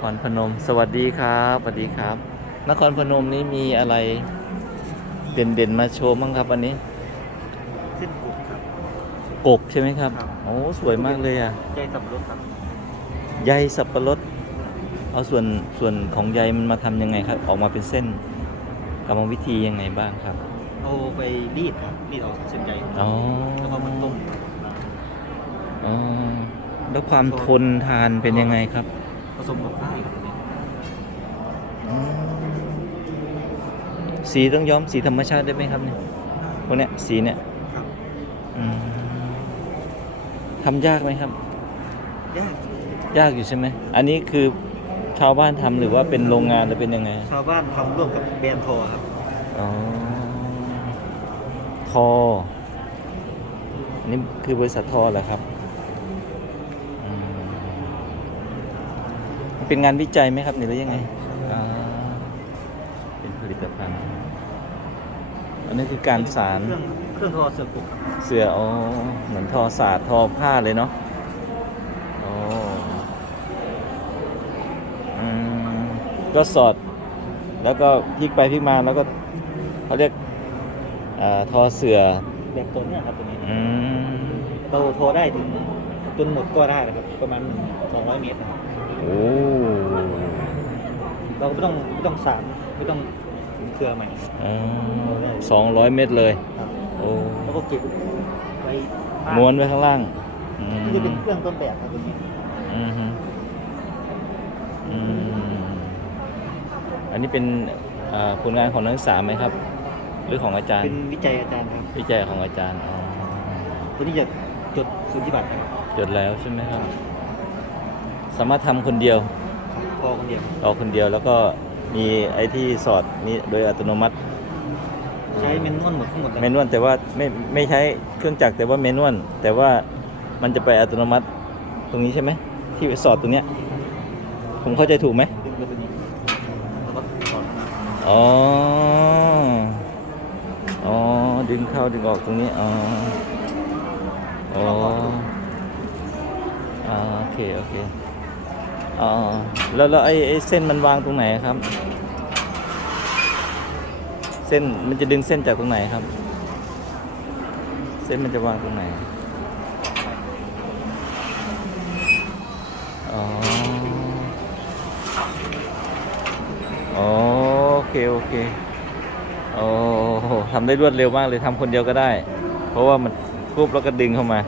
ครพนม สวัสดีครับ สวัสดีครับ นครพนมนี้มีอะไรเด่นๆมาโชว์บ้างครับวันนี้เส้นกุกครับ กบใช่ไหมครับ ครับ โอ้สวยมากเลยอะ ใจสับปะรดครับใยสับปะรด เอาส่วนส่วนของใยมันมาทำยังไงครับ ออกมาเป็นเส้นกรรมวิธียังไงบ้างครับ เอาไปรีดครับรีดออกเส้นใยอ๋อ แล้วก็มันต้มอ๋อ แล้วความทนทานเป็นยังไงครับผ สมกับข้าวครับเนี่ยอืมสีต้องย้อมสีธรรมชาติได้ไหมครับเนี่ยพวกเนี้ยสีเนี่ยครับอืมทำยากไหมครับ ยากยากอยู่ใช่ไหม อันนี้คือชาวบ้านทำหรือว่าเป็นโรงงานหรือเป็นยังไง ชาวบ้านทำร่วมกับแบรนด์โทรครับ อ๋อ ทอ นี่คือบริษัททอเหรอครับ เป็นงานวิจัยไหมครับนี่หรือยังไงอ่าเป็นผลิตภัณฑ์ อันนี้คือการสาร เครื่องเครื่องทอเสือกุกครับเสื้ออ๋อเหมือนทอสาดทอผ้าเลยเนาะอ๋ออืมก็สอด แล้วก็พลิกไปพลิกมาแล้วก็เขาเรียกอ่าทอเสือแบบตัวเนี้ยครับตัวนี้อืมเราโทรได้ถึงจนหมดก็ได้นะครับ ประมาณ200เมตรนะครับ โอ้เราไม่ต้องไม่ต้องสารไม่ต้องเครือใหม่สองร้อยเมตรเลยครับโอ้แล้วก็เก็บไว้ข้างม้วนไว้ข้างล่างอืมนี่จะเป็นเครื่องต้นแบบครับตัวนี้อืมฮึอืมอันนี้เป็นอ่าผลงานของนักศึกษาไหมครับ หรือของอาจารย์ เป็นวิจัยอาจารย์ครับ วิจัยของอาจารย์อ๋อตัวนี้จะจดสุทธิบัตรครับจดแล้วใช่ไหมครับ สามารถทำคนเดียวพอคนเดียวออกคนเดียวแล้วก็มีไอ้ที่สอดนี้โดยอัตโนมัติ ใช้เมนนวลหมดทั้งหมดเลยเมนวลแต่ว่าไม่ไม่ใช้เครื่องจักรแต่ว่าเมนวลแต่ว่ามันจะไปอัตโนมัติตรงนี้ใช่ไหมที่สอดตรงเนี้ยผมเข้าใจถูกไหมดึงไปตัวนี้แล้วก็ถอดมาอ๋อ อ๋อ ดึงเข้าดึงออกตรงนี้ อ๋อ อ๋ออ่าโอเค โอเค อ๋อแล้วแล้วไอ้ไอ้เส้นมันวางตรงไหนครับ เส้นมันจะดึงเส้นจากตรงไหนครับ เส้นมันจะวางตรงไหนอ๋ออ๋อโอเคโอเคโอ้โหทำได้รวดเร็วมากเลยทำคนเดียวก็ได้ เพราะว่ามันปุ๊บแล้วก็ดึงเข้ามา